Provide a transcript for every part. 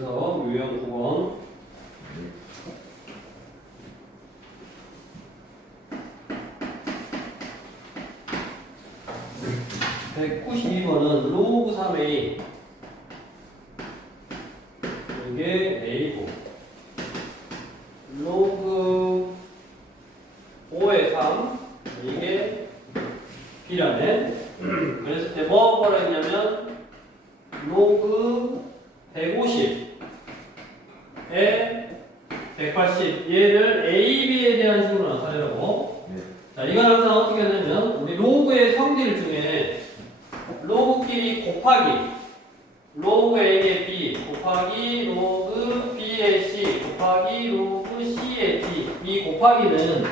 이어서 유형 9번. 네. 192번은 로그 3a 이게 a고 로그 5의 3 이게 b라네. 그래서 때 뭐라 했냐면 로그 150에 180 얘를 a, b에 대한 식으로 나타내라고. 네. 자, 이건 항상 어떻게 하냐면 우리 로그의 성질 중에 로그끼리 곱하기 로그 a의 b 곱하기 로그 b의 c 곱하기 로그 c의 d 이 곱하기는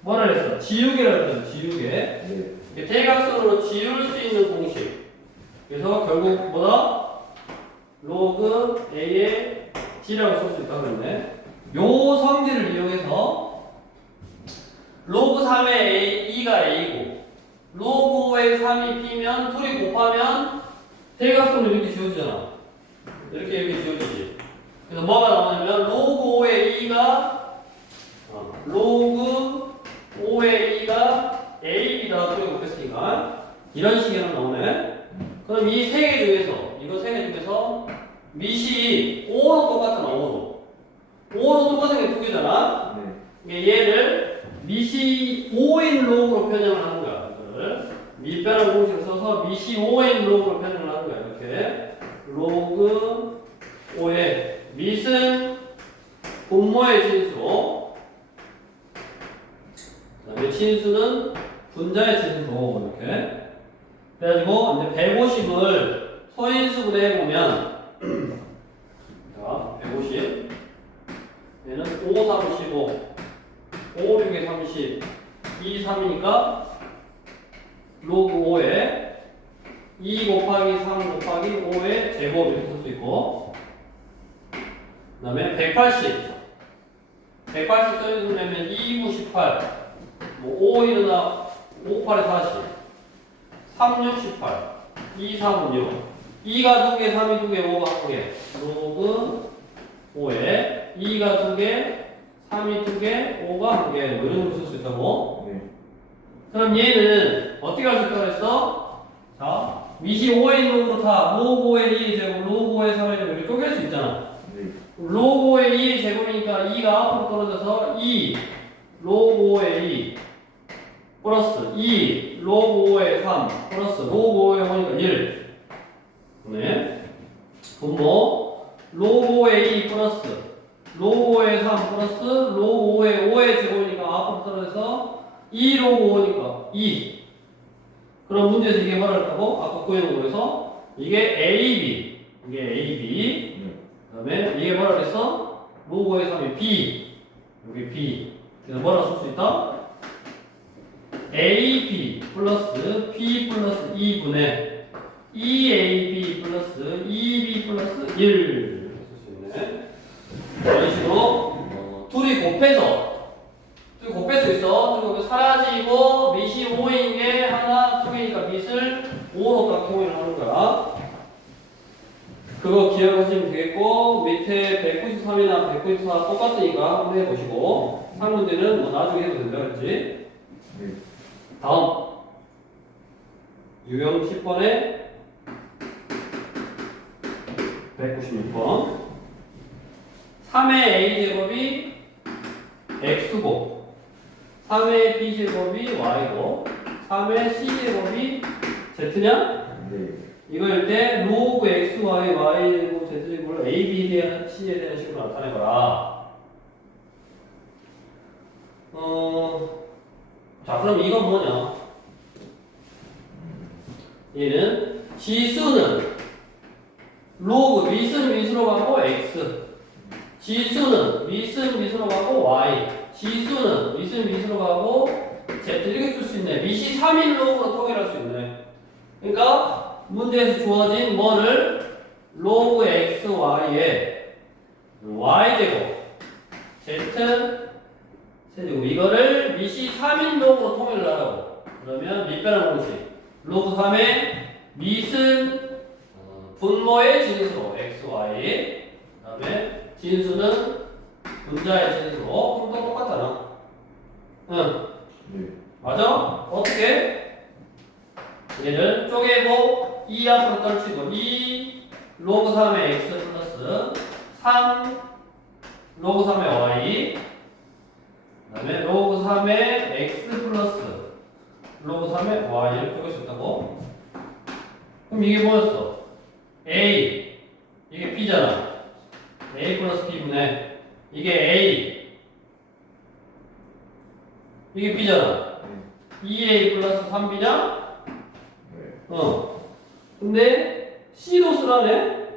뭐라 그랬어? 지우개라고 했어. 지우개. 네. 대각선으로 지울 수 있는 공식. 그래서 결국 뭐다? 로그 a의 d라고 쓸 수 있다고 그랬네. 요 성질을 이용해서 로그 3의 a, 2가 a고 로그 5의 3이 b면 둘이 곱하면 대각선으로 이렇게 지워지잖아. 이렇게 지워지지. 그래서 뭐가 나오냐면 로그 5의 2가 로그 5의 2가 ab다. 둘이 곱했으니까 이런 식으로 나오네. 그럼 이 세 개 중에서 이거 세 개 중에서 밑이 5로 똑같잖아. 5로 똑같은 게 두 개잖아. 네. 얘를 밑이 5인 로그로 변형을 하는 거야. 이거를 밑변환 공식을 써서 밑이 5인 로그로 변형을 하는 거야. 이렇게 로그 5의 밑은 분모의 진수로, 그다음에 진수는 분자의 진수로 이렇게. 그래가지고 이제 150을 소인수분해 해보면 자 150 얘는 5, 3, 15 5, 6에 30 2, 3이니까 로그 5에 2 곱하기 3 곱하기 5의 제곱 이렇게 쓸 수 있고, 그 다음에 180 소인수 내면 2, 9, 18 뭐 5, 1이나 5, 8에 40 3, 6, 18 2, 3, 6 2가 2개, 3이 2개, 5가 1개 로그 5에 2가 2개, 3이 2개, 5가 1개 뭐 이런 거 쓸 수 있다고. 네. 그럼 얘는 어떻게 할 수 있다고 했어? 자, 밑이 5의 로그로 다 로그 5의 2의 제곱, 로그 5의 3의 제곱 이렇게 쪼갤 수 있잖아. 네. 로그 5의 2의 제곱이니까 2가 앞으로 떨어져서 2 로그 5의 2 플러스 2 로그 5의 3 플러스 로그 5의 5니까 1 네. 분모 로그 5의 2 플러스 로그 5의 3 플러스 로그 5의 5의 제곱이니까 앞으로 떨어져서 2 로그 5니까 2. 그럼 문제에서 이게 뭐라 했다고? 아까 구해놓은 거에서 이게 AB 이게 AB 네. 그 다음에 이게 뭐라 그랬어? 로그 5의 3이 B 여기 B. 그래서 뭐라 쓸 수 있다? AB 플러스 B 플러스 2분의 2AB 플러스 2B 플러스 1 이렇게 쓸 수 있네. 이런 식으로 둘이 곱해서 곱할 수 있어. 그리고 사라지고 밑이 5인 게 하나, 두 개니까 밑을 5로 딱 통일을 하는 거야. 그거 기억하시면 되겠고, 밑에 193이나 194 똑같으니까 한번 해보시고, 3문제는 뭐 나중에 해도 된다 그랬지. 네. 다음 유형 10번에 196번 3의 a제곱이 x고 3의 b제곱이 y고 3의 c제곱이 z냐? 네. 이거일 때 로그 x, y, y제곱, z제곱을 a, b에 대한 c에 대한 식으로 나타내거라. 자, 그럼 이건 뭐냐? 얘는 지수는 로그 밑은 밑으로 가고 x, 지수는 밑은 밑으로 가고 y, 지수는 밑은 밑으로 가고 z 이렇게 쓸 수 있네. 밑이 3인 로그로 통일할 수 있네. 그러니까 문제에서 주어진 뭐를 로그 x, y에 y제곱, z 세제곱 이거를 밑이 3인 로그로 통일을 하라고. 그러면 밑변환 공식 로그 3의 밑은 분모의 진수로 x, y 그다음에 진수는 분자의 진수. 그럼 또 똑같잖아. 응. 네. 맞아? 어떻게? 얘를 쪼개고 2 앞으로 떨치고 2 로그 3의 x 플러스 3 로그 3의 y 그 다음에 로그 3의 x 플러스 로그 3의 y를 쪼갤 수 있다고? 그럼 이게 뭐였어? a 이게 b잖아. a 플러스 b분의 이게 a 이게 b잖아. 2a 플러스 3b냐? 네. 근데 C로 쓰라네? 네.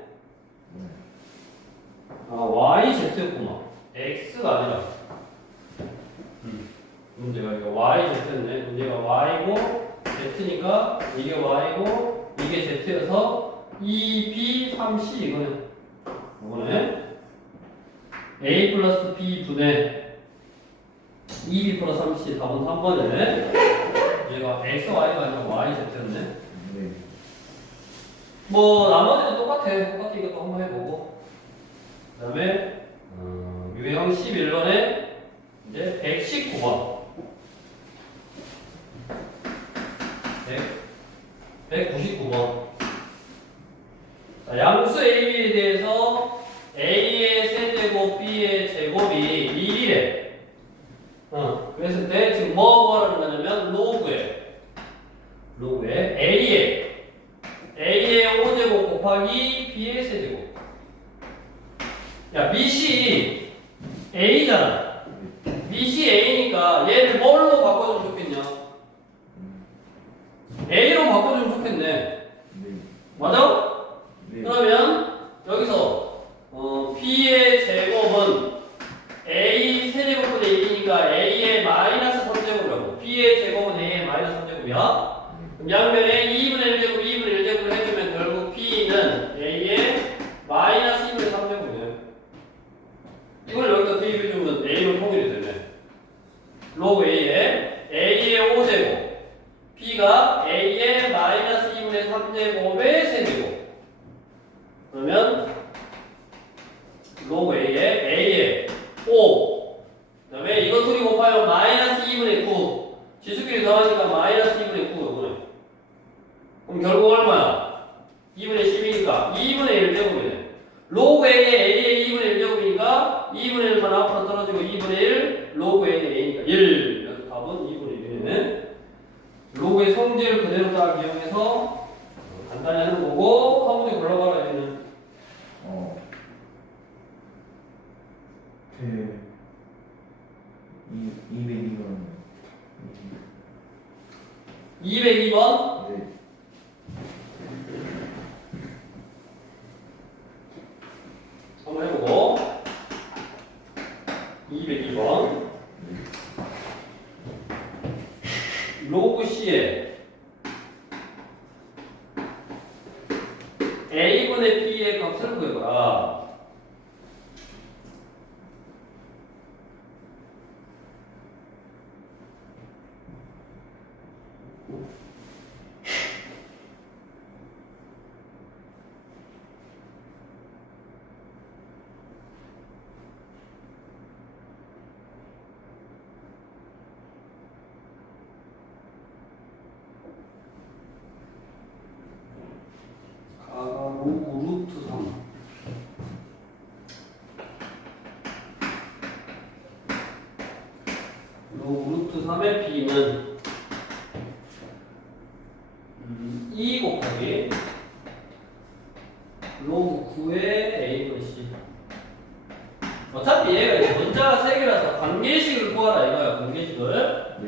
아, YZ였구만. X가 아니라. 문제가 이거 YZ였네. 문제가 Y고 Z니까 이게 Y고 이게 Z여서 2B, 3C 이거네. 이거네. A 플러스 B 분의 2B 플러스 3C 답은 3번이네. 얘가 X, Y가 아니라 YZ였네. 네. 뭐 나머지는 똑같아. 똑같아. 이것도 한번 해보고. 그 다음에 유형 11번에 이제 119번 199번 자, 양수 AB에 대해서 A의 세제곱 B의 제곱이 1이래. 그랬을 때 지금 뭐라는 거냐면 로그에 A의 5제곱 곱하기 B의 세제곱. 야, 밑이 A잖아. 밑이 A니까 얘를 뭘로 바꿔주면 좋겠냐? A로 바꿔주면 좋겠네. 네. 맞아? 네. 그러면 여기서 B의 제곱은 A 세제곱분의 1이니까 A의 마이너스 3제곱이라고. B의 제곱은 A의 마이너스 3제곱이야. 그럼 양면에 2분의 1제곱, 2분의 1제곱을 해주면 결국 B는 A의 마이너스 2분의 3제곱이네. 이걸 여기다 대입해주면 A로 통일이 되네. 로그 A의 5제곱, B가 A의 마이너스 2분의 3제곱의 세제곱. 그러면 로그 A의 5. 그 다음에 이거 둘이 곱하면 마이너스 2분의 9. 지수끼리 더하니까 마이너스 2분의 9. 이거네. 그럼 결국 얼마야? 2분의 10이니까 2분의 1제곱이네. 로그 A의 2분의 1제곱이니까 2분의 1만 앞으로 떨어지고 2분의 1 로그 A니까 1. 그래서 답은 2분의 1이네. 로그의 성질을 그대로 딱 이용해서 간단히 하는 거고 한문에 골라봐라 얘는. 네. 202번. 202번. 네. 한번 해보고 202번 로그 C에 A분의 B의 값을 구해봐라. 로그 루트 3 로그 루트 3의 B는 2 곱하기 로그 9의 A분의 C. 어차피 얘가 이제 문자가 3개라서 관계식을 구하라 이거야. 관계식을. 네.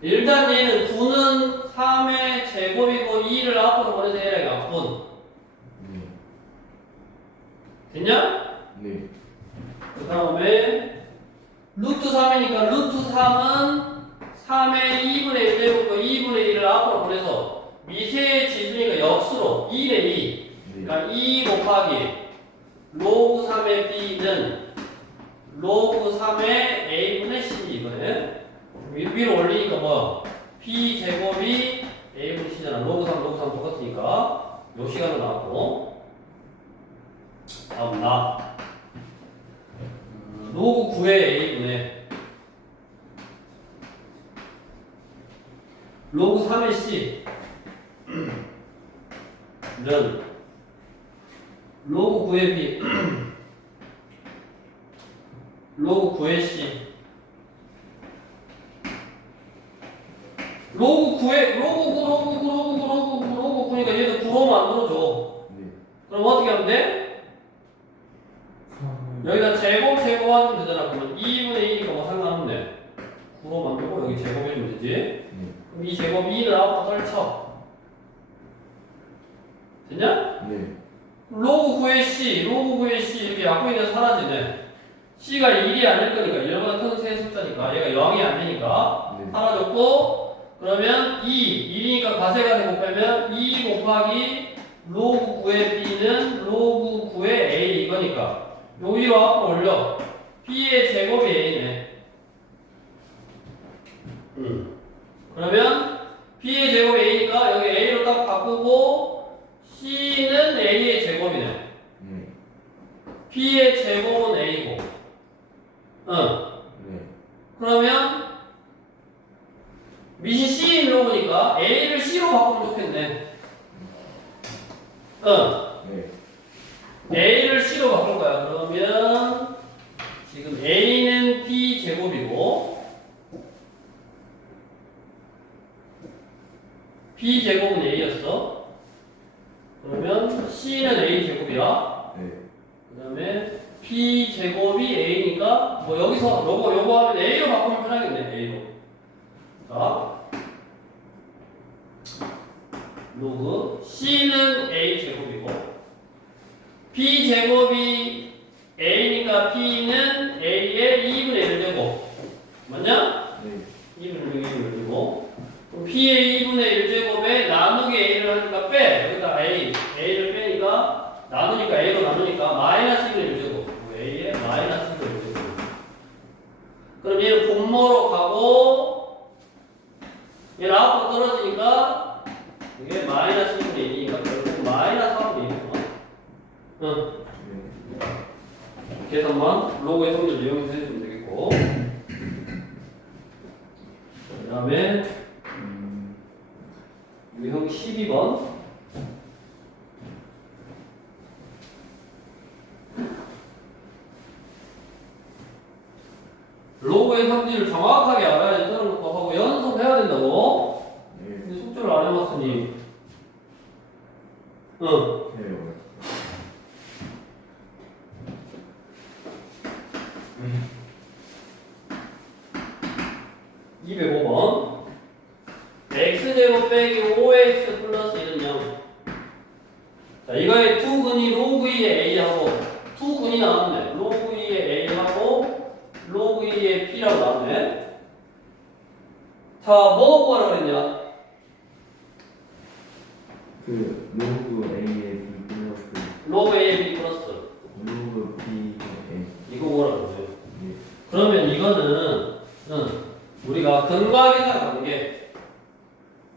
일단 얘는 9는 3의 제곱이고 2를 앞으로 보내서 얘랑 약분. 네. 됐냐? 네. 그 다음에 루트 3이니까 루트 3은 3의 2분의 1제곱과 2분의 1을 앞으로 보내서 미세의 지수니까 역수로 2네 2. 그러니까 2 곱하기 로그 3의 B는 로그 3의 A분의 C 이거네. 위로 올리니까 뭐? B 제곱이 A분의 C잖아. 로그 3 똑같으니까 요 시간은 나왔고. 다음 나 로그 9의 A분의 로그 3의 C 는 로그 9의 B 로그 9의 C 로그 9의 로그 9니까 얘도 9로 만들어줘. 네. 그럼 어떻게 하면 돼? 여기다 제곱하면 되잖아. 그러면 2분의 1이니까 뭐 상관없네. 9로 만들고 여기 제곱해주면 되지. 네. 그럼 이 제곱 2를 앞으로 떨쳐. 됐냐? 네. 로그 9의 C 이렇게 약분이 사라지네. C가 1이 아닐 거니까 1보다 큰 세 숫자니까 얘가 0이 안 되니까 네. 사라졌고 그러면 1이니까 가세가 되고 빼면 2 곱하기 로그 9의 B는 로그 9의 A 이거니까 요 위로 앞으로 올려. B의 제곱이 A네. 그러면 B의 제곱이 A니까 여기 A로 딱 바꾸고 C는 A의 제곱이네. 네. B의 제곱은 A고. 네. 그러면 밑이 C인 로그니까 A를 C로 바꾸면 좋겠네. 네. A를 C로 바꿀 거야. 그러면 지금 A는 B 제곱이고 B 제곱은 A였어. 그러면 C는 A 제곱이야. 네. 그다음에 B 제곱이 A니까 뭐 여기서 요거 하면 A로 바꾸면 편하겠네. A로. 자, 로그 C는 A 제곱이고 B 제곱이 A니까 B는 A의 2분의 1 제곱 맞냐? 네. 2분의 1 제곱 그럼 B의 2분의 1 제곱에 나누기 A를 하니까 빼 여기다 A를 빼니까 나누니까 A로 나누니까 마이너스 2분의 1 제곱 A의 마이너스 2분의 1 제곱 그럼 얘는 분모로 가고 얘는 앞으로 떨어지니까 이게 마이너스 1분의 1이니까 결국 마이너스 4분의 1이구나. 응. 네. 계산만 로그의 성질 이용해서 해주면 되겠고. 그 다음에 유형 12번. 로그의 성질을 정확하게 알아야 저런 것도 하고 연습해야 된다고. 네. 근데 숙제를 안 해봤으니. 응. 해요. 205번 x제곱 빼기 5x 플러스 1은 0. 자, 이거의 투근이 로그 2의 a하고 투근이 나왔네. 로그 2의 a하고 로그 2의 b라고 나왔네. 자, 뭐 구하라고 했냐? 그 로그 A의 B 플러스 로그 a의 b 플러스 로그 B A. 이거 구하라고 했어요. 네. 그러면 이거는 우리가 근과계산 관계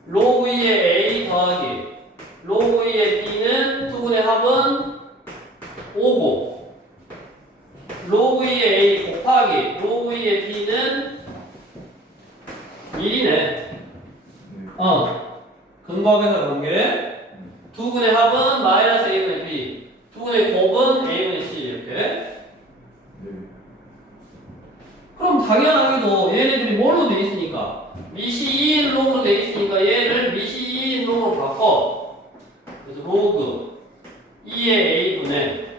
로그 2의 a 더하기 로그 2의 b는 투분의 합은 5고 로그 2의 a 곱하기 로그 2의 b는 1이네. 네. 근과계산 관계 투분의 합은 마이너스 a분의 b 투분의 곱은 a분의 c 이렇게. 네. 그럼 당연하게도 얘네들이 뭘로 돼 있으니까 미시 2인 롱으로 돼 있으니까 얘를 미시 2인 롱으로 바꿔. 그래서 로그 2의 a분의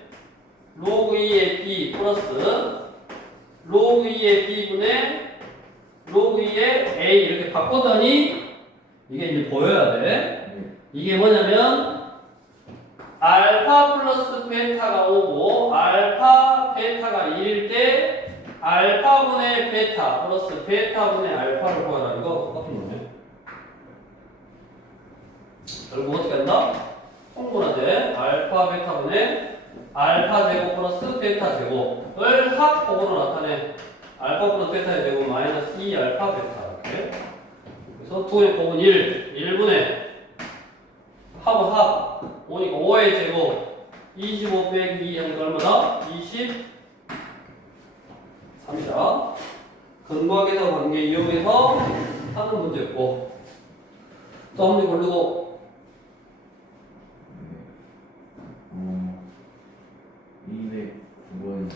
로그 2의 b 플러스 로그 2의 b분의 로그 2의 a 이렇게 바꿨더니 이게 이제 보여야 돼. 네. 이게 뭐냐면 알파 플러스 베타가 5고 알파 베타가 1일 때 알파분의 베타 플러스 베타분의 알파를 구하라. 이거 똑같은 거네. 결국 어떻게 한다? 통분하되 알파 베타분의 알파 제곱 플러스 베타 제곱을 합곡으로 나타내. 알파 플러스 베타의 제곱 마이너스 2 알파 베타 이렇게. 그래서 2분의 곱은 1분의 합 5니까 5의 제곱 25 빼기 2 하니까 얼마다? 23이다. 근각에서 관계 이용해서 하는 문제였고 또 한 번 고르고 209번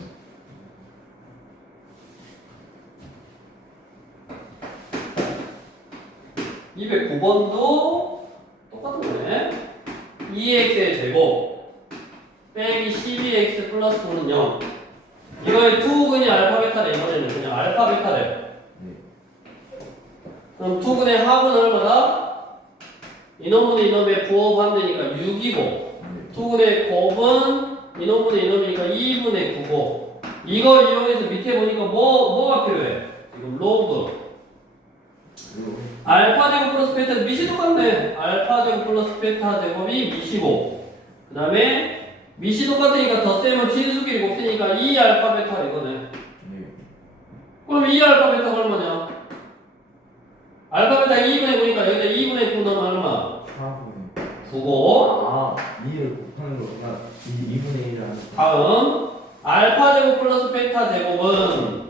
209번도 똑같은 거네. 2x의 제곱 빼기 12x 플러스 9는 0. 이거의 투근이 알파 베타래. 이번에는 그냥 알파 베타래. 그럼 투근의 합은 얼마다? 이놈분의 이놈의 부호하면 되니까 6이고 투근의 곱은 이놈분의 이놈이니까 2분의 9고 이거 이용해서 밑에 보니까 뭐가 필요해? 지금 로그 알파 제곱 플러스 베타 밑이 똑같네. 알파 제곱 플러스 베타 제곱이 밑이고 그 다음에 밑이 똑같으니까 덧셈은 진수끼리 곱쓰니까 2 알파 베타 이거네. 그럼 2 알파 베타가 얼마냐? 알파 베타 2분의 9니까 여기다 2분의 9 넣으면 얼마? 9고 2를 곱하는 거구나. 2분의 1을 하는 거. 다음 알파 제곱 플러스 베타 제곱은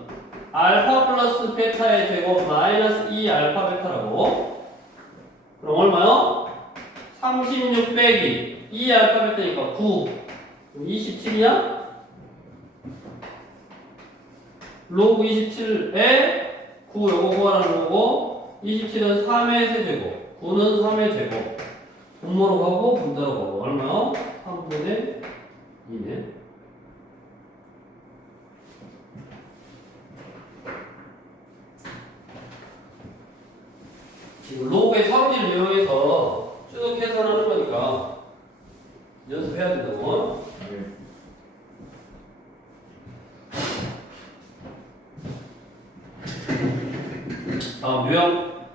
알파 플러스 베타의 제곱 마이너스 2 알파 베타라고. 그럼 얼마요? 36 빼기 2 알파 베타니까 9. 그럼 27이냐? 로그 27에 9 요거 구하라는 거고 27은 3의 세제곱 9는 3의 제곱 분모로 가고 분자로 가고 얼마요? 3분의 2네. 지금 로그의 성질을 이용해서 추적 계산하는 거니까 연습해야 된다고. 다음 유형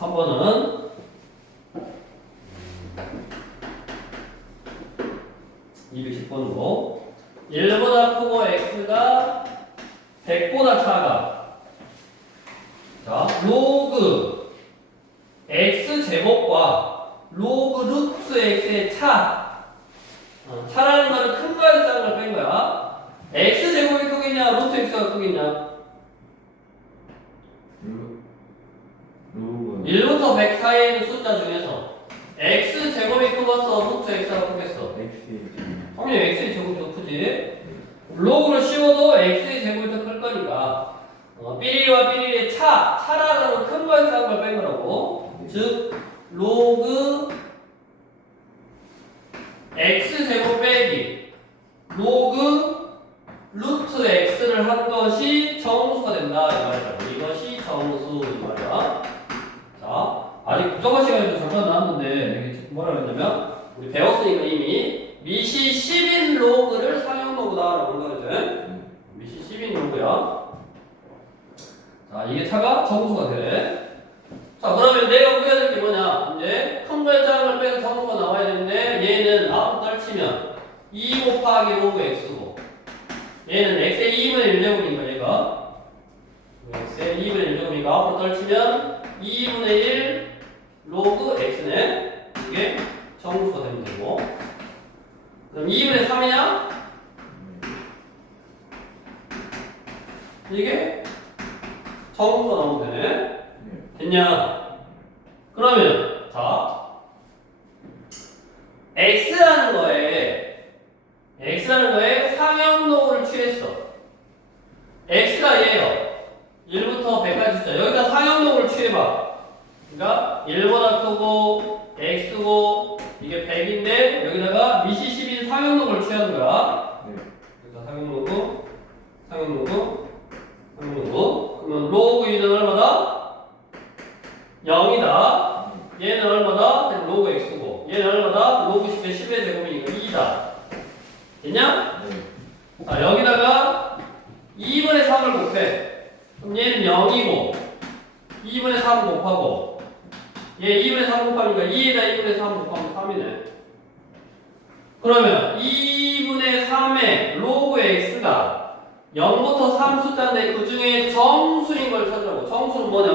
13번은 210번으로 1보다 크고 x가 100보다 작아. 자, 로그 x제곱과 로그 루트 x의 차라는 거는 큰 거에서 작은 걸 뺀 거야. x제곱이 크겠냐 루트 x가 크겠냐? 1부터 100 사이에 있는 숫자 중에서 x제곱이 크겠어 루트 x가 크겠어? 당연히 x의 제곱이 더 크지. 로그를 씌워도 x의 제곱이 더 클 거니까 삐리리와 삐리리의 차라는 큰 거에서 작은 걸 뺀 거라고. 즉 로그 x제곱 빼기 로그 루트 x를 한 것이 정수가 된다 이 말이야. 이것이 정수 이 말이야. 자, 아직 국정화 시간에도 잠깐 나왔는데 이게 뭐라 그랬냐면 우리 배웠으니까 이미 미시 10인 로그를 상용 로그다라고 한 거거든. 미시 10인 로그야. 자, 이게 차가 정수가 돼. 자, 그러면 내가 구해야 될 게 뭐냐? 이제 큰 거에 작은 걸 빼서 정수가 나와야 되는데 얘는 앞으로 떨치면 2 곱하기 로그 x고 얘는 x의 2분의 1제곱이니까 얘가 x의 2분의 1제곱이니까 앞으로 떨치면 2분의 1 로그 x네. 이게 정수가 되면 되고 그럼 2분의 3이냐? 이게 정수가 나오면 되네. 됐냐? 그러면 자 x라는 거에 상형 로그를 취했어. x가 얘예요. 1부터 100까지 숫자. 여기다 상형 로그를 취해봐. 그러니까 1보다 크고 x고 이게 100인데 여기다가 미시 10인 상형 로그를 취하는 거야. 그러니까 상형 로그 그러면 로그 2는 얼마다? 0이다. 얘는 얼마다? 로그 x고 얘는 얼마다? 로그 10의 10의 제곱이니까 2다. 됐냐? 자, 여기다가 2분의 3을 곱해. 그럼 얘는 0이고 2분의 3 곱하고 얘 2분의 3 곱하니까 2에다 2분의 3 곱하면 3이네. 그러면 2분의 3의 로그 x가 0부터 3 숫자인데 그 중에 정수인 걸 찾으라고. 정수는 뭐냐?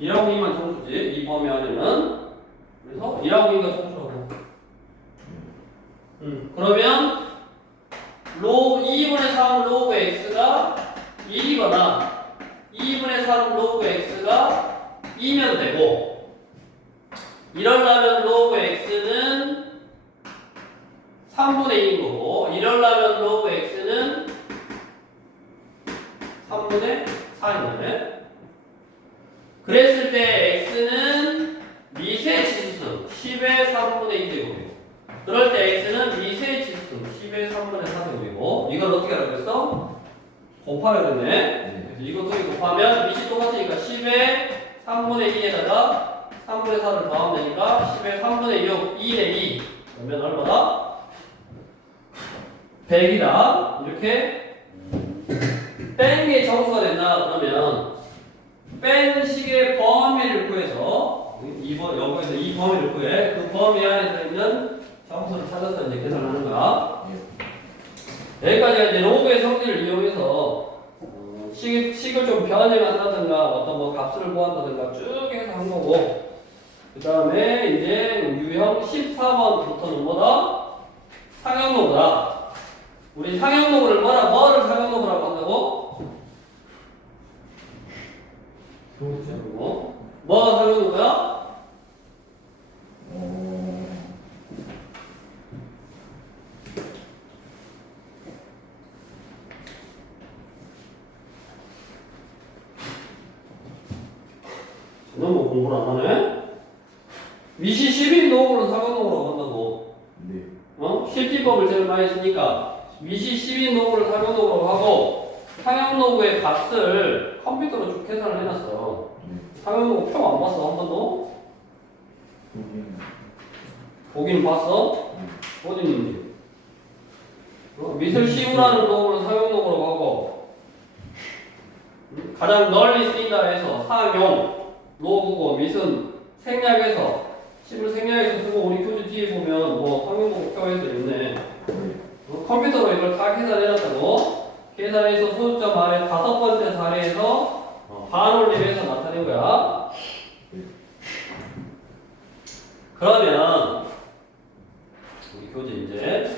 1하고 2만 정수지. 이 범위 안에는. 그래서 1하고 2가 정수라고. 그러면 로그 2분의 3 로그 x가 1이거나 2분의 3 로그 x가 2면 되고, 이러려면 로그 x는 3분의 2인 거고, 이러려면 로그 x는 3분의 4인 거네. 그랬을 때 x는 미세 지수승 10의 3분의 2제곱이고, 그럴 때 x는 미세 지수승 10의 3분의 4제곱이고, 이걸 어떻게 하라고 했어? 곱하라고 했네. 그래서 이거 두 개 곱하면 밑이 똑같으니까 10의 3분의 2에다가 3분의 4를 더하면 되니까 10의 3분의 6, 2의 2. 그러면 얼마다? 100이다. 이렇게 뺀 게 정수가 된다. 그러면 뺀 식의 범위를 구해서 여기에서 이 범위를 구해 그 범위 안에 들어있는 정수를 찾아서 이제 계산하는 거야. 여기까지가 이제 로그의 성질을 이용해서 식을 좀 변형한다든가 어떤 뭐 값을 구한다든가 쭉 해서 한 거고, 그 다음에 이제 유형 14번부터는 뭐다? 상형로그다. 우리 상형로그를 뭐를 상형로그라고 한다고? 뭐 상형로그야? 너무 공부를 안 하네? 미시 10인 노고를 상형노고라고 한다고. 네. 실기법을 제일 많이 쓰니까 미시 10인 노고를 상형노고라고 하고, 상형노고의 값을 컴퓨터로 쭉 계산을 해놨어. 상형노고 표 안 봤어? 한 번도? 보긴 봤어? 어디 있는지? 미술 시우라는 노고를 상형노고라고 하고, 가장 널리 쓰인다 해서 상용 로그고, 밑은 생략해서 10을 생략해서 쓰고, 우리 교재 뒤에 보면 뭐 상용곡 표에서 있네. 컴퓨터로 이걸 다 계산해놨다고. 계산해서 소수점 아래 5번째 사례에서 반올림을 해서 나타낸 거야. 그러면 우리 교재 이제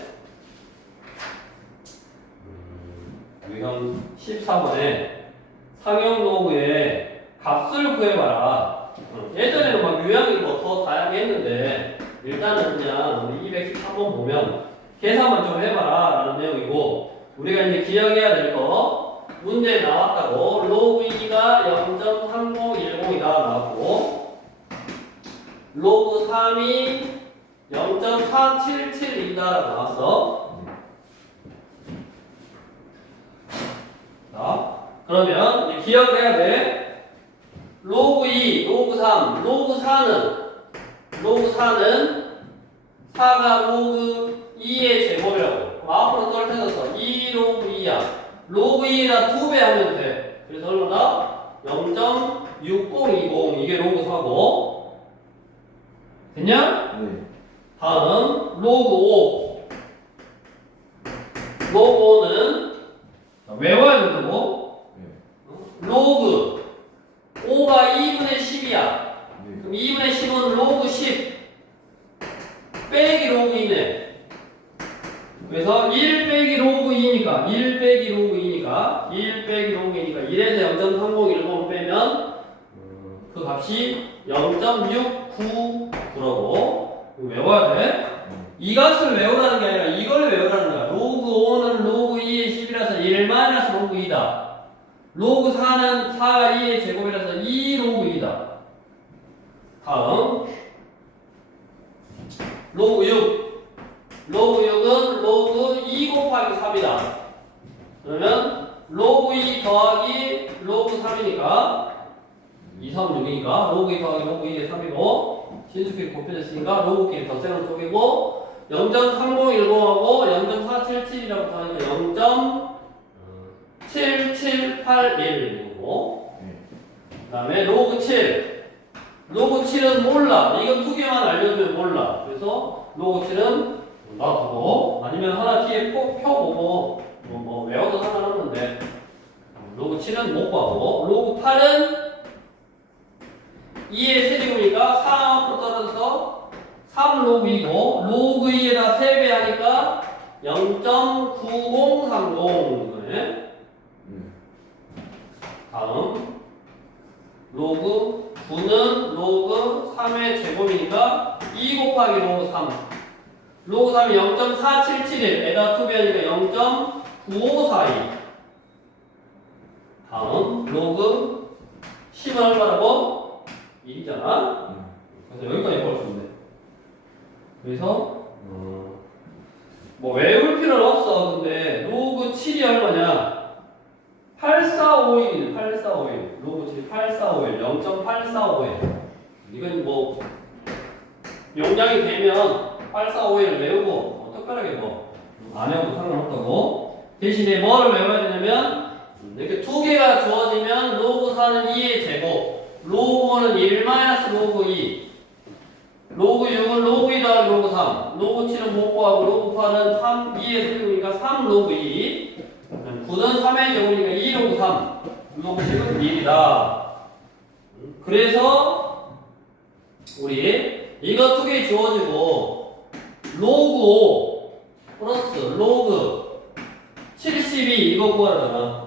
유형 14번에 상용 로그의 값을 구해봐라. 예전에는 막 유형이 뭐 더 다양했는데, 일단은 그냥 우리 213번 보면 계산만 좀 해봐라 라는 내용이고, 우리가 이제 기억해야 될 거, 문제에 나왔다고. 로그 2가 0.3010이다 나왔고, 로그 3이 0.477이다 나왔어. 자, 그러면 이제 기억을 해야 돼. 로그 2, 로그 3, 로그 4는 4가 로그 2의 제곱이라고. 앞으로 떨어져서 2 로그 2야. 로그 2에다 2배 하면 돼. 그래서 얼마다? 0.6020. 이게 로그 4고. 됐냐? 네. 다음 로그 5. 로그 5는 외워야 된다고. 로그 5가 2분의 10이야. 그럼 2분의 10은 로그 10 빼기 로그 2네. 그래서 1 빼기 로그 2니까 1 빼기 로그 2니까 1 빼기 로그 2니까 1에서 0.3010 빼면 그 값이 0.699라고 외워야 돼. 이 값을 외우라는 게 아니라 이걸 외우라는 거야. 로그 5는 로그 2의 10이라서 1 마이너스 로그 2다. 로그 4는 4가 2의 제곱이라서 2 로그 2다. 다음 로그 6. 로그 6은 로그 2 곱하기 3이다. 그러면 로그 2 더하기 로그 3이니까 2, 3, 6이니까 로그 2 더하기 로그 2의 3이고, 진수끼리 곱해졌으니까 로그끼리 덧셈을 쪼개고, 0.3010하고 0.477이라고 하니까 0.7781이고, 그 다음에 로그 7. 로그 7은 몰라. 이건 두 개만 알려주면 몰라. 그래서 로그 7은 놔두고, 아니면 하나 뒤에 꼭 펴보고 외워도 상관없는데 로그 7은 못 구하고 로그 8은 2의 세제곱이니까 4 앞으로 떨어져서 3 로그 2고 로그 2에다 3배 하니까 0.9030 이거네. 다음 로그 9는 로그 3의 제곱이니까 2 곱하기 로그 3 로그 3이 0.4771에다 2배 하니까 0.9542 다음 로그 10은 얼마라고? 1이잖아. 그래서 여기까지 벌었는데. 그래서 뭐 외울 필요는 없어. 근데 로그 7이 얼마냐? 8451이네. 8451. 로그 7 8451. 0.8451. 이건 뭐 용량이 되면 8451을 외우고 특별하게 뭐 안 외워도 상관없다고. 대신에 뭐를 외워야 되냐면 이렇게 두 개가 주어지면 로그 4는 2의 제곱, 로그 5는 1 마이너스 로그 2, 로그 6은 로그 2 더하기 로그 3, 로그 7은 못 구하고 로그 8은 3, 2의 세제곱이니까 3 로그 2, 9는 3의 제곱이니까 2 로그 3, 로그 10은 1이다. 그래서 우리 이거 두 개 주어지고 로그 5 플러스 로그 72 이거 구하라잖아.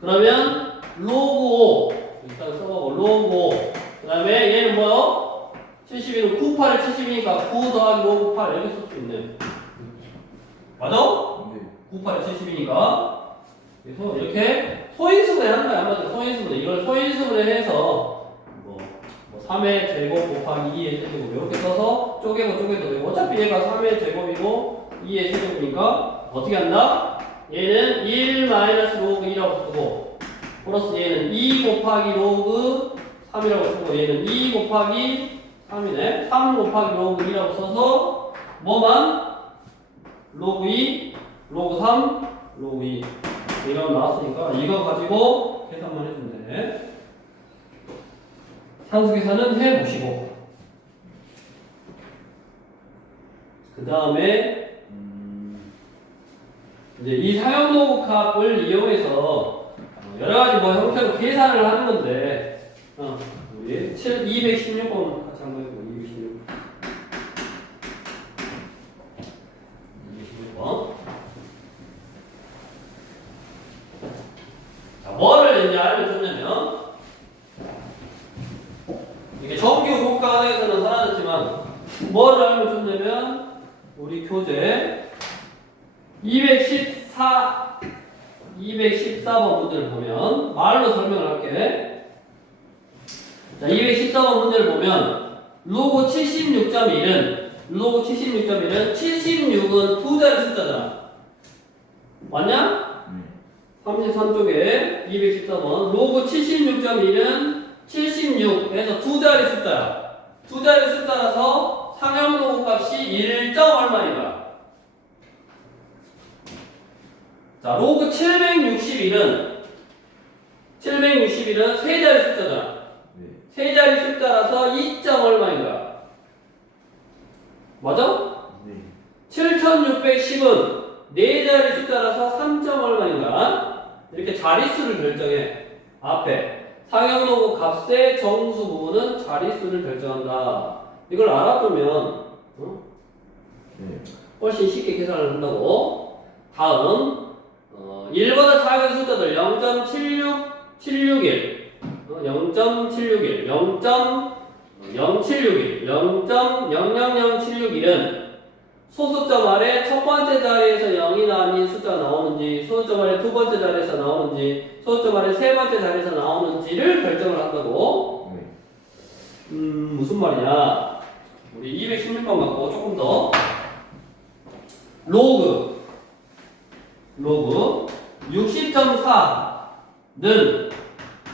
그러면 로그 5 일단 써보고 로그 5 그 다음에 얘는 뭐요? 72는 98에 72니까 9 더하기 로그 8 이렇게 쓸 수 있네. 맞아? 98에 72니까 그래서 이렇게 소인수분해 하는 거야. 한마디로 소인수분해. 이걸 소인수분해 해서 뭐 3의 제곱 곱하기 2의 세제곱 이렇게 써서 쪼개고 쪼개도 되고 어차피 얘가 3의 제곱이고 2의 세제곱이니까 어떻게 한다? 얘는 1 마이너스 로그 2라고 쓰고 플러스 얘는 2 곱하기 로그 3이라고 쓰고 얘는 2 곱하기 3이네. 3 곱하기 로그 2라고 써서 뭐만? 로그 2, 로그 3, 로그 2 이거 나왔으니까 이거 가지고 계산만 해주면 돼. 산수 계산은 해보시고 그 다음에 이제 이 사용도구 값을 이용해서 여러 가지 뭐 형태로 계산을 하는 건데, 우리 216번 같이 한번 해보고 216번. 자, 뭐를 이제 알면 좋냐면 이게 정규 국가에서는 사라졌지만 뭐를 알면 좋냐면 우리 교재 214번 문제를 보면 말로 설명을 할게. 자, 214번 문제를 보면 로그 76.1은 76은 두 자리 숫자잖아. 맞냐? 33쪽에 214번 로그 76.1은 76에서 두 자리 숫자야. 두 자리 숫자라서 상형 로그 값이 1. 얼마인가? 자, 로그 761은 세 자리 숫자잖아. 세 자리 숫자라서 2. 얼마인가? 맞아? 7610은 네 자리 숫자라서 3. 얼마인가? 이렇게 자릿수를 결정해. 앞에 상형 로그 값의 정수 부분은 자릿수를 결정한다. 이걸 알아두면 훨씬 쉽게 계산을 한다고. 다음 1보다 작은 숫자들 0.761, 0.761, 0.0761, 0.00071은 소수점 아래 첫 번째 자리에서 0이 나인 숫자가 나오는지, 소수점 아래 두 번째 자리에서 나오는지, 소수점 아래 세 번째 자리에서 나오는지를 결정을 한다고. 무슨 말이냐? 우리 216번 갖고 조금 더 로그 60.4는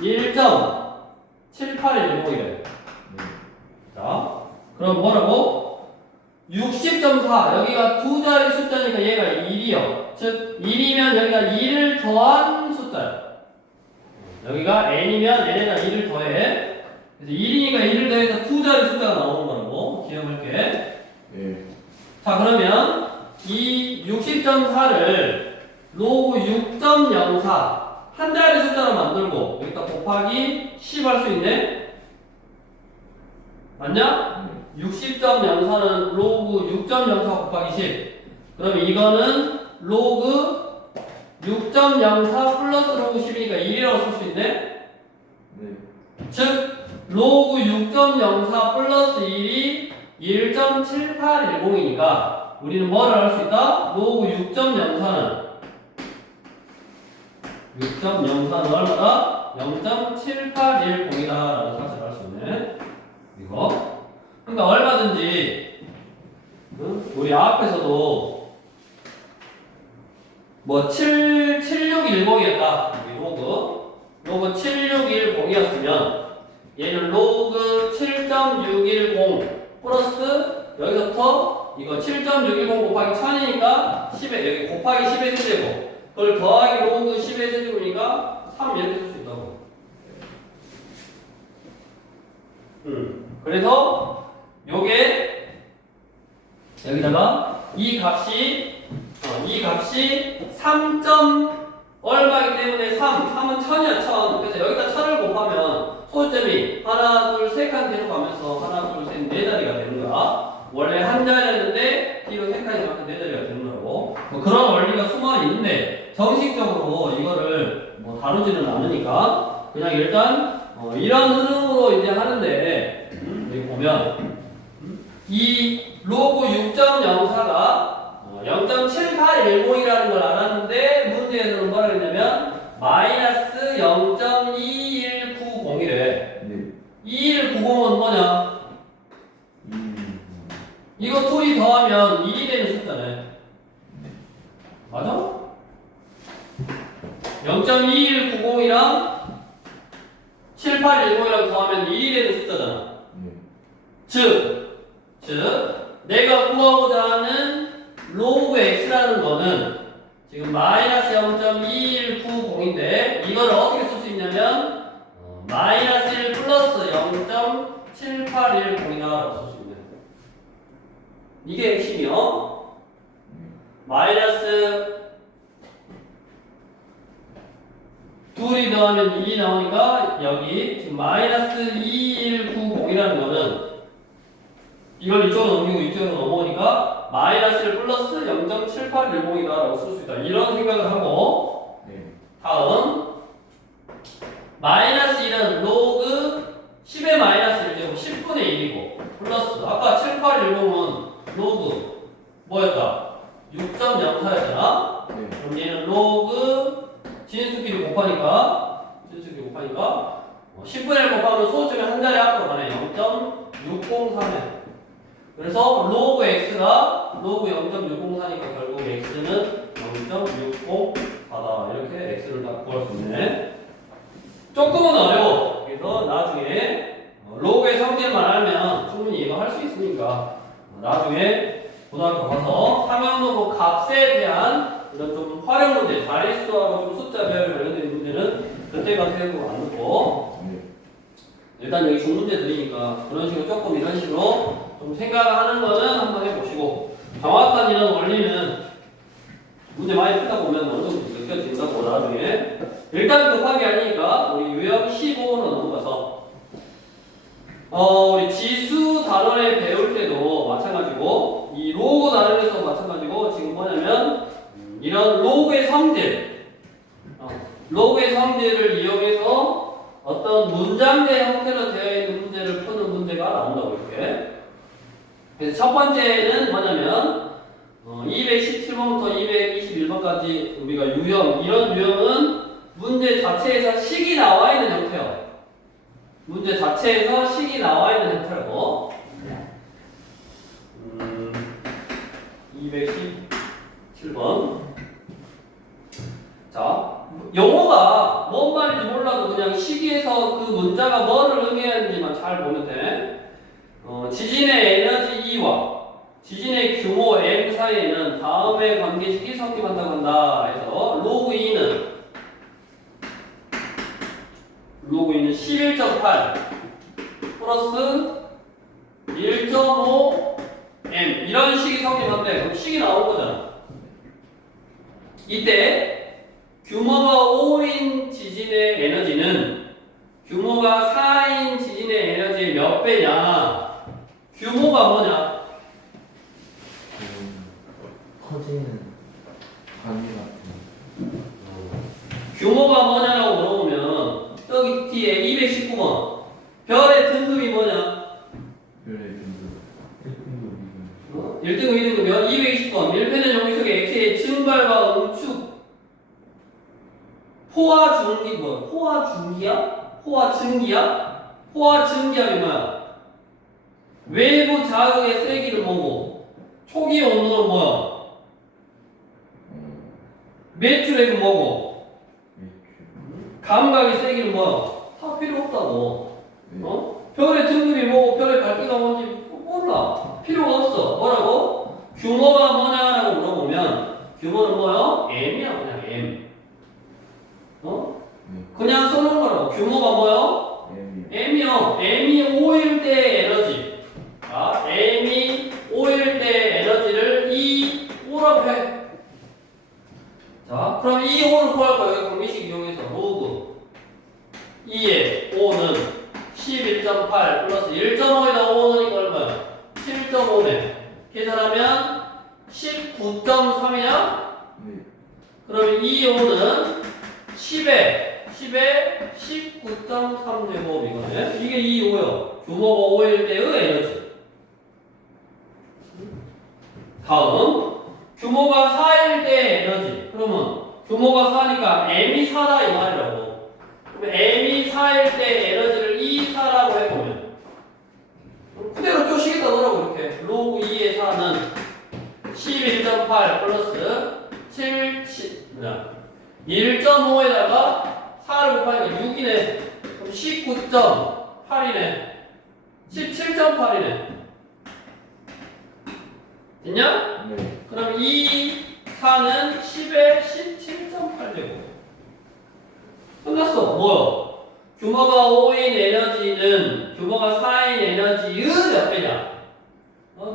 1.7816이래. 자, 그럼 뭐라고? 60.4 여기가 두 자리 숫자니까 얘가 1이요. 즉 1이면 여기가 2를 더한 숫자야. 여기가 n이면 n에다 2를 더해. 그래서 1이니까 1을 더해서 두 자리 숫자가 나오는 거라고 기억할게. 자, 그러면 이 60.4를 로그 6.04 한 자리 숫자로 만들고 여기다 곱하기 10 할 수 있네? 맞냐? 60.04는 로그 6.04 곱하기 10. 그럼 이거는 로그 6.04 플러스 로그 10이니까 1이라고 쓸 수 있네? 네. 즉 로그 6.04 플러스 1이 1.7810이니까 우리는 뭐를 할 수 있다? 로그 6.04는 6.04는 얼마다? 0.7810이다 라는 사실을 알 수 있네. 이거 그러니까 얼마든지 우리 앞에서도 뭐 7610이었다 로그 7610이었으면 얘는 로그 7.610 플러스 여기서부터 이거 7.610 곱하기 1000이니까 10에 여기 곱하기 10의 세제곱 그걸 더하기 로그 10의 세제곱이니까 3 이렇게 쓸 수 있다고. 그래서 요게 여기다가 이 값이 3. 얼마이기 때문에 3은 1000이야 1000. 그래서 여기다 1000을 곱하면 소점이 하나 둘 세 칸 계속 가면서 하나 둘 셋 네 자리가 되는 거야. 원래 한 자리였는데 뒤로 세 칸이 가면 네 자리가 되는 거라고. 뭐 그런 원리가 숨어 있는데 정식적으로 이거를 뭐 다루지는 않으니까 그냥 일단 이런 흐름으로 이제 하는데 여기 보면 이 로그 6.04가 0.7810이라는 걸 알았는데 문제에서는 뭐라 그랬냐면 마이너스 0.2190이래. 네. 2190은 뭐냐? 이거 둘이 더하면 1이 되는 숫자네. 맞아? 0.2190이랑 7810이랑 더하면 1이 되는 숫자잖아. 즉 내가 구하고자 하는 로그 x라는 거는 지금 마이너스 0.2190인데 이걸 어떻게 쓸 수 있냐면 마이너스 1 플러스 0.7810이라고 쓸 수 있는 이게 핵심이요. 마이너스 둘이 더하면 2이 나오니까 여기 지금 마이너스 2190이라는 거는 이걸 이쪽으로 넘기고 이쪽으로 넘어오니까 마이너스 1 플러스 0.7810이다 라고 쓸 수 있다. 이런 생각을 하고 다음 마이너스 1은 로그 10의 마이너스 1제곱 10분의 1이고 플러스 아까 7810은 로그 뭐였다? 6.04였잖아? 그럼 얘는 로그 진수끼리 곱하니까 10분의 1 곱하면 소수점이 한 자리 앞으로 가네. 0.603에 그래서 로그 x가 로그 0.604니까 결국 x는 0.604다. 이렇게 x를 다 구할 수 있네. 조금은 어려워. 그래서 나중에 로그의 성질만 알면 충분히 이거 할 수 있으니까 나중에 고등학교 가서 상형로그 값에 대한 이런 좀 활용 문제, 자릿수하고 좀 숫자 배열 관련된 문제는 그때 가서 해보고 안 놓고 일단 여기 중문제 드리니까 그런 식으로 조금 이런 식으로 좀 생각하는 거는 한번 해보시고 정확한 이런 원리는 문제 많이 풀다 보면 어느 정도 느껴진다고 나중에 일단 급한 게 아니니까 우리 유형 15로 넘어가서 우리 지수 단원에 배울 때도 마찬가지고 이 로그 단원에서 마찬가지고 지금 뭐냐면 이런 로그의 성질을 이용해서 어떤 문장대 형태로 되어 있는 문제를 푸는 문제가 나온다고 이렇게. 그래서 첫 번째는 뭐냐면 217번부터 221번까지 우리가 유형 이런 유형은 문제 자체에서 식이 나와 있는 형태요. 문제 자체에서 식이 나와 있는 형태라고. 217번. 자, 용어가 뭔 말인지 몰라도 그냥 시기에서 그 문자가 뭐를 의미하는지만 잘 보면 돼. 지진의 에너지 E와 지진의 규모 M 사이에는 다음의 관계식이 성립한다고 한다. 해서 로그 E는 11.8 플러스 1.5 M 이런 식이 성립한대. 그럼 식이 나온 거잖아. 이때 규모가 5인 지진의 에너지는 규모가 4인 지진의 에너지의 몇 배냐? 규모가 뭐냐? 커지는 관계 같은. 규모가 뭐냐라고 물어보면 여기 뒤에 219번 별의 등급이 뭐냐? 별의 등급. 1등급, 2등급. 1등급, 2등급이면 220번 밀폐된 용기 속에 액체의 증발과 응축 포화 중기 뭐야? 포화 중기압? 포화 증기압? 포화 증기압이 뭐야? 외부 자극의 세기를 뭐고 초기 온도는 뭐야? 매출액은 뭐고? 감각의 세기는 뭐야? 다 필요 없다고. 별의 등급이 뭐고 별의 밝기가 뭔지 몰라. 필요가 없어. 뭐라고? 규모가 뭐냐라고 물어보면 규모는 뭐요? M이야 그냥 M. 그냥 써놓은 거라고. 규모가 뭐요? M이요. M이 5일 때 에너지. 자, M이 5일 때 에너지를 E 5라고 해. 자, 그럼 이 5를 구할 거예요. 여기 공식 이용해서 로그 2의 5는 11.8 플러스 1.5에다 5 넣으니까 얼마야? 7.5네. 계산하면 19.3이냐? 그러면 이 5는 10에 19.3제곱이거든요. 이게 이 5요. 규모가 5일 때의 에너지. 다음 규모가 4일 때 에너지. 그러면 규모가 4니까 M이 4다 이 말이라고. 그러면 M이 4일 때 에너지를 2, 4라고 해보면 그대로 쪼시겠다 넣으라고 이렇게. 로그 2의 4는 11.8 플러스 1.5에다가 4를 곱하니까 6이네. 그럼 19.8이네. 17.8이네. 됐냐? 네. 그럼 이 4는 10에 17.8제곱. 끝났어. 뭐야? 규모가 5인 에너지는 규모가 4인 에너지의 몇 배냐?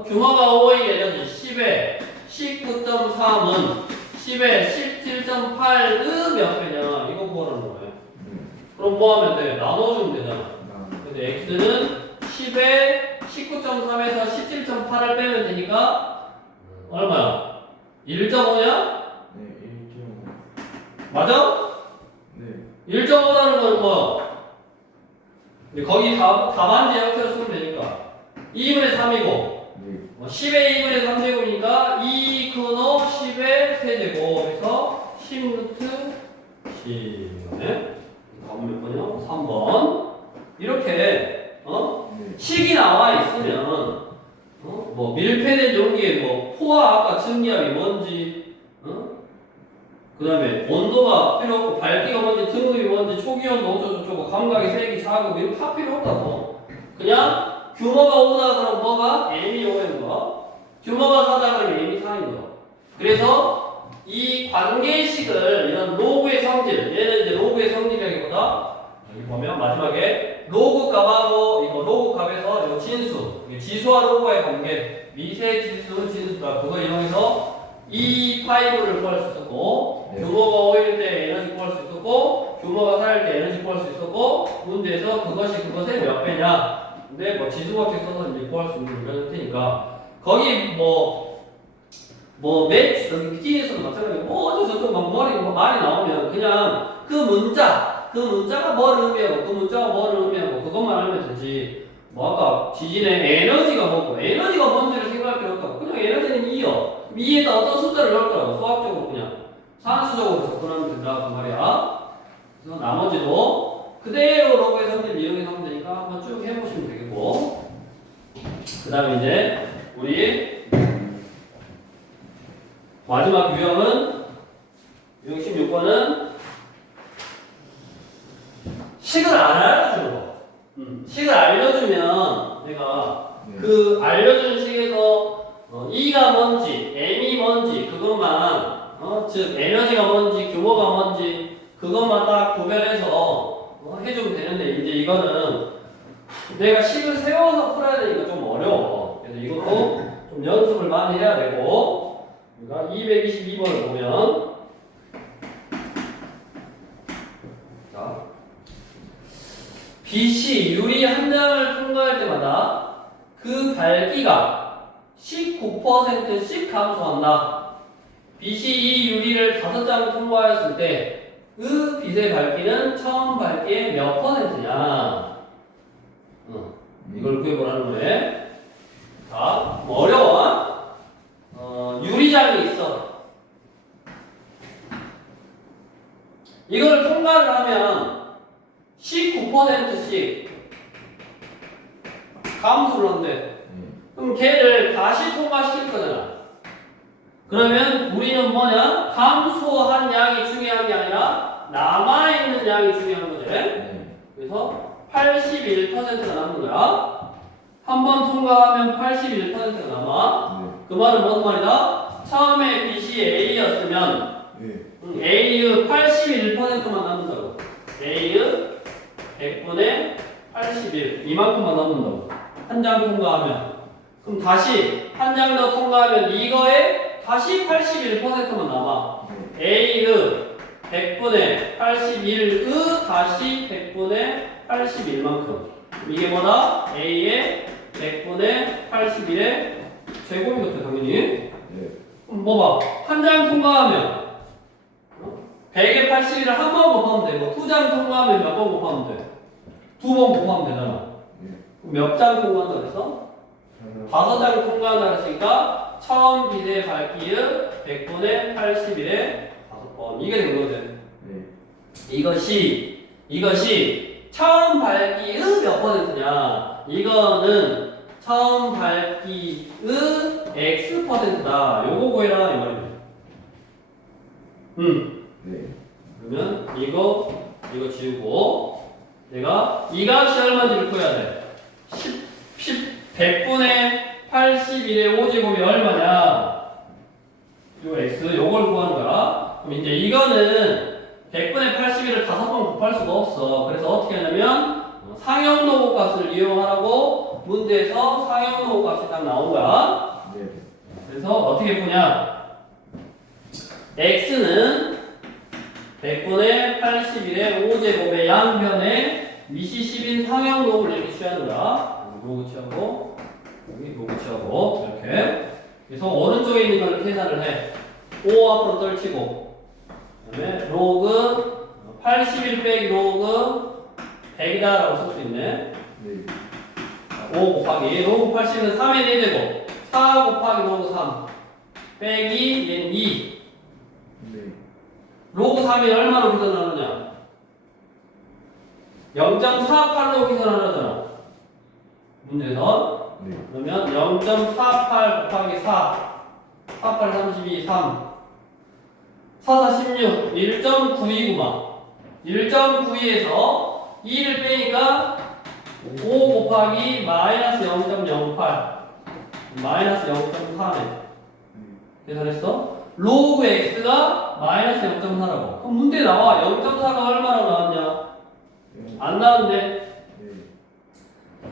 규모가 5인 에너지 10에 19.3은 10에 17.8의 몇 배냐? 이거 구하라는 거예요. 그럼 뭐 하면 돼? 나눠주면 되잖아. 근데 x는 10에 19.3에서 17.8을 빼면 되니까 얼마야? 1.5냐? 네, 1.5. 맞아? 네. 1.5라는 건 뭐야? 거기 답안지 형태로 쓰면 되니까 2분의 3이고 네. 10의 2분의 3제곱이니까 2 근호 10의 세제곱에서 10루트 10네? 답은 몇 번이요? 3번. 이렇게 네. 식이 나와 있으면 뭐 밀폐된 용기에 뭐 포화 아까 증기압이 뭔지 그 다음에 온도가 필요 없고 밝기가 뭔지 등급이 뭔지 초기 온도 어쩌고저쩌고 감각의 세기 자극 이런 다 필요 없다고. 그냥 규모가 5다 그럼 뭐가? M이 5인 거. 규모가 4다 그러면 M이 4인 거. 그래서 이 관계식을 이런 로그의 성질, 얘는 이제 로그의 성질이라기보다 여기 보면 마지막에 로그 값하고 이거 로그 값에서 이거 진수, 지수와 로그의 관계, 미세 지수, 진수다. 그거 이용해서 이 파이브를 구할 수 있었고, 네. 규모가 5일 때 에너지 구할 수 있었고, 규모가 4일 때 에너지 구할 수 있었고, 문제에서 그것이 그것의 몇 배냐. 근데 뭐 지수법칙 써서 이제 구할 수 있는 문제일 테니까 거기 매치 여기 PT에서도 마찬가지고 어쩌고저쩌고 막 말이 나오면 그냥 그 문자가 뭐를 의미하고 그 문자가 뭐를 의미하고 그것만 알면 되지. 뭐 아까 지진의 에너지가 뭐고 에너지가 뭔지를 생각할 필요 없다고. 그냥 에너지는 2요. 2에다 어떤 숫자를 넣을 거라고. 수학적으로 그냥 산수적으로 접근하면 된다 그 말이야. 그래서 나머지도 그대로 로그의 성질을 이용해서 하면 되니까 한번 쭉 해보시면 되겠고. 그 다음에 이제 우리 마지막 유형은 유형 16번은 식을 안 알려주는 거. 식을 알려주면 내가 네. 그 알려준 식에서 E가 뭔지 M이 뭔지 그것만 즉 에너지가 뭔지 규모가 뭔지 그것만 딱 구별해서 해주면 되는데 이제 이거는 내가 식을 세워서 풀어야 되니까 좀 어려워. 그래서 이것도 좀 연습을 많이 해야 되고 그러니까 222번을 보면 BC 유리 한 장을 통과할 때마다 그 밝기가 19%씩 감소한다. BC 이 유리를 5장 통과했을 때 그 빛의 밝기는 처음 밝기의 몇 %냐? 이걸 구해보라는 거네. 자, 뭐 어려워. 유리장이 있어. 이걸 통과를 하면 19%씩 감소를 한대. 그럼 걔를 다시 통과시킬 거잖아. 그러면 우리는 뭐냐? 감소한 양이 중요한 게 아니라 남아있는 양이 중요한 거지. 그래서 81%가 남는 거야. 한 번 통과하면 81%가 남아. 그 말은 무슨 말이다? 처음에 빛이 A였으면 A의 81%만 남는다고. A의 100분의 81 이만큼만 남는다고. 한 장 통과하면. 그럼 다시 한 장 더 통과하면 이거에 다시 81%만 남아. A의 100분의 81의 다시 100분의 81만큼. 이게 뭐다? A의 100분의 81의 제곱이겠죠, 당연히. 그럼 뭐 봐. 한 장 통과하면 100의 81을 한 번 곱하면 돼. 뭐 두 장 통과하면 몇 번 곱하면 돼? 2번 곱하면 되잖아. 몇 장 통과한다 그랬어? 5장 통과한다 그랬으니까 처음 빛의 밝기의 100분의 81의 5번. 이게 된 거거든. 이것이 처음 밝기의 몇 %냐? 이거는 처음 밝기의 X%다. 요거 구해라 이 말이야. 그러면 이거 지우고 내가 이 값이 얼마인지를 구해야 돼. 100분의 81의 5제곱이 얼마냐? 요 X 요걸 구하는 거야. 그럼 이제 이거는 100분의 81을 5번 곱할 수가 없어. 그래서 어떻게 하냐면 상형로고 값을 이용하라고 문제에서 상형로고 값이 딱 나온 거야. 그래서 어떻게 푸냐? X는 100분의 81의 5제곱의 양변에 미시 10인 상형로고를 이렇게 취하는 거야. 로그 취하고 여기 로그 취하고 이렇게. 그래서 오른쪽에 있는 걸 계산을 해. 5 앞으로 떨치고 그다음에 로그 81 빼기 로그 100이다 라고 쓸 수 있네. 5 곱하기 로그 80은 3의 4제곱 4 곱하기 로그 3 빼기 얘는 2. 로그 3이 얼마로 계산하느냐? 0.48로 계산하잖아. 문제에서. 그러면 0.48 곱하기 4 48 32 3 4 4 16 1.92구만. 1.92에서 2를 빼니까 5 곱하기 마이너스 0.08 마이너스 0.4네. 계산했어? 로그 x가 마이너스 0.4라고. 그럼 문제 나와. 0.4가 얼마나 나왔냐? 안 나왔는데.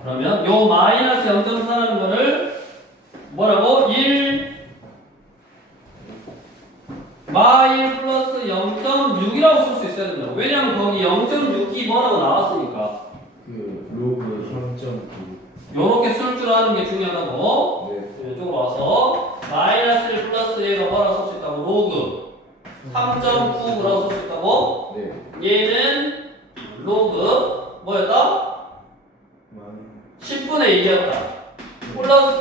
그러면 요 마이너스 0.4라는 거를 뭐라고? 1 플러스 0.6이라고 쓸 수 있어야 된다. 왜냐면 거기 0.6이 뭐라고 나왔으니까. 로그 3.9. 요렇게 쓸 줄 아는 게 중요하다고. 이쪽으로 와서 마이너스 1 플러스 얘가 뭐라고 쓸 수 있다고? 로그 3.9라고 쓸 수 있다고. 얘는 로그 뭐였다? 10분의 1이었다. 플러스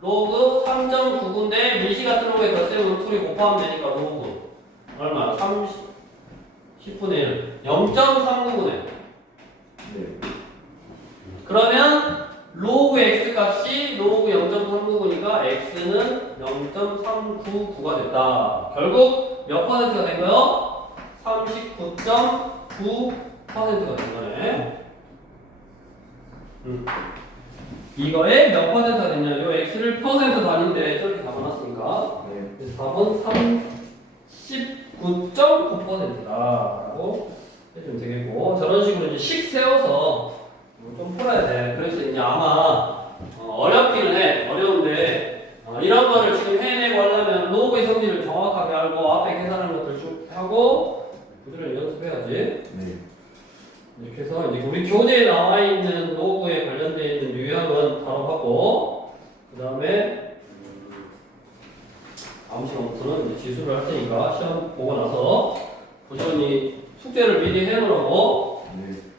로그 3.99인데 미시 같은 로그에 덧셈은 둘이 곱하면 되니까 로그 얼마? 10분의 1 0.399네. 그러면 로그 x 값이 로그 0.399니까 x는 0.399가 됐다. 결국 몇 %가 된 거요? 39.9%가 된 거네. 이거에 몇 %가 됐냐? 요 x를 퍼센트 단위인데 저렇게 담아놨으니까. 그래서 답은 39.9%다라고 해주면 되겠고, 저런 식으로 이제 식 세워서 좀 풀어야 돼. 그래서 이제 아마 어렵기는 해. 어려운데 이런 거를 지금 해내고 하려면 로그의 성질을 정확하게 알고 앞에 계산하는 것들 쭉 하고 그들을 연습해야지. 이렇게 해서 이제 우리 교재에 나와 있는 로그에 관련되어 있는 유형은 바로 하고, 그 다음에 아무 시간부터는 이제 지수를 할 테니까 시험 보고 나서 부지런히 숙제를 미리 해놓으라고. 네.